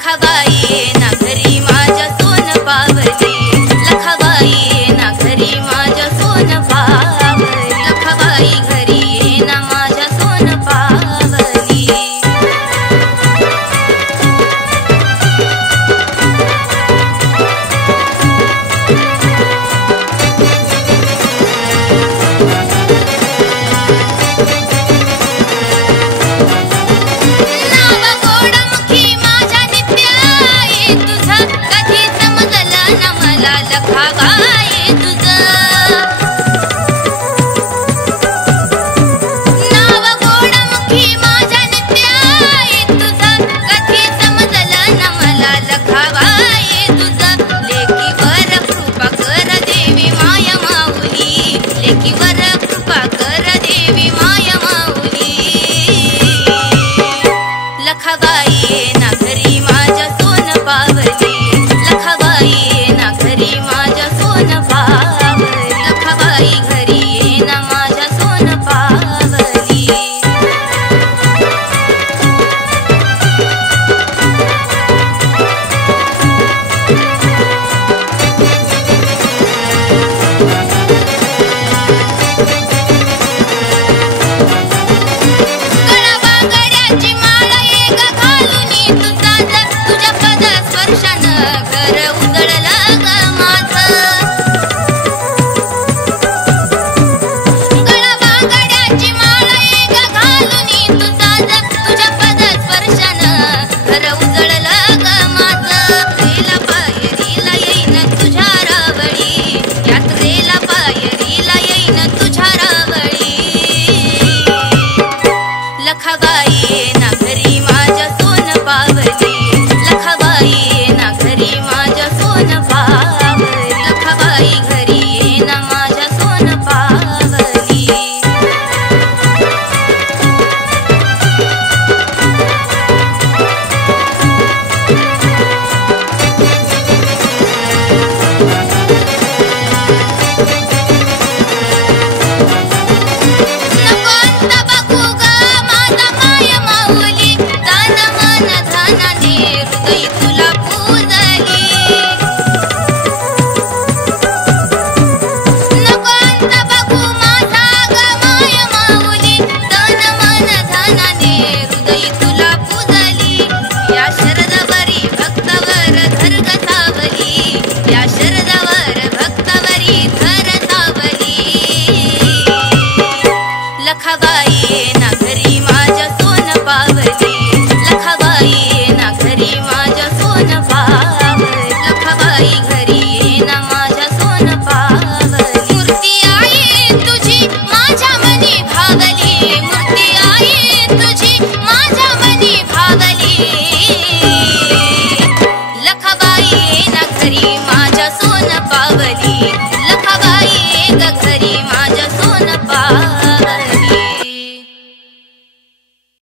लखाबाई ना घरी माझ्या सोन पावली, लखाबाई ना घरी माझ्या सोन पावली, लखाबाई घरी ना माझ्या सोन पावली। लखाबाई तुझं नाव गोडमुखी माझ्या नित्याई तुझं कधी समजलं न मला लखाबाई तुझं। लेकीवर कृपा कर देवी माया माऊली, लेकीवर कृपा कर देवी माया माऊली। लखाबाई ना घरी माझ्या सोन पावली, लखाबाई ना घरी माझ्या सोन पावली, लखाबाई घरी ना माझ्या सोन पावली। गळा बांगड्याची माळ एक घालूनी तू साज, तुझ्या पद स्पर्शानं घर उजळलं ग माझं। गळा बांगड्याची माळ एक घालूनी तू साज, तुझ्या पद स्पर्शानं घर उजळलं ग माझं। यात्रेला पायरीला येईन तुझ्या रावळी, यात्रेला पायरीला येईन तुझ्या रावळी। लखाबाई ना घरी माझ्या सोन पावली, लखाबाई ना घरी माझ्या सोन पावली, लखाबाई घरी ना माझ्या सोन पावली। नकोंत बघू ग माझा माय माऊली, तन मन धनाने हृदय तुला पूजली। नकोंत बघू माझा ग माय माऊली, तन मन धनाने हृदय तुला पूजली। या शरदवरी भक्तावर धर ग सावली, या शरदवर भक्तावरी धर सावली। लखाबाई ना घरी माझ्या सोन पावली, लखाबाई ना घरी माझ्या सोन पावली, लखाबाई घरी ना माझ्या सोन पावली। मूर्ती आई तुझी माझ्या मनी भावली, मूर्ती आई तुझी माझ्या मनी भावली। लखाबाई ना घरी माझ्या सोन पावली, लखाबाई ग घरी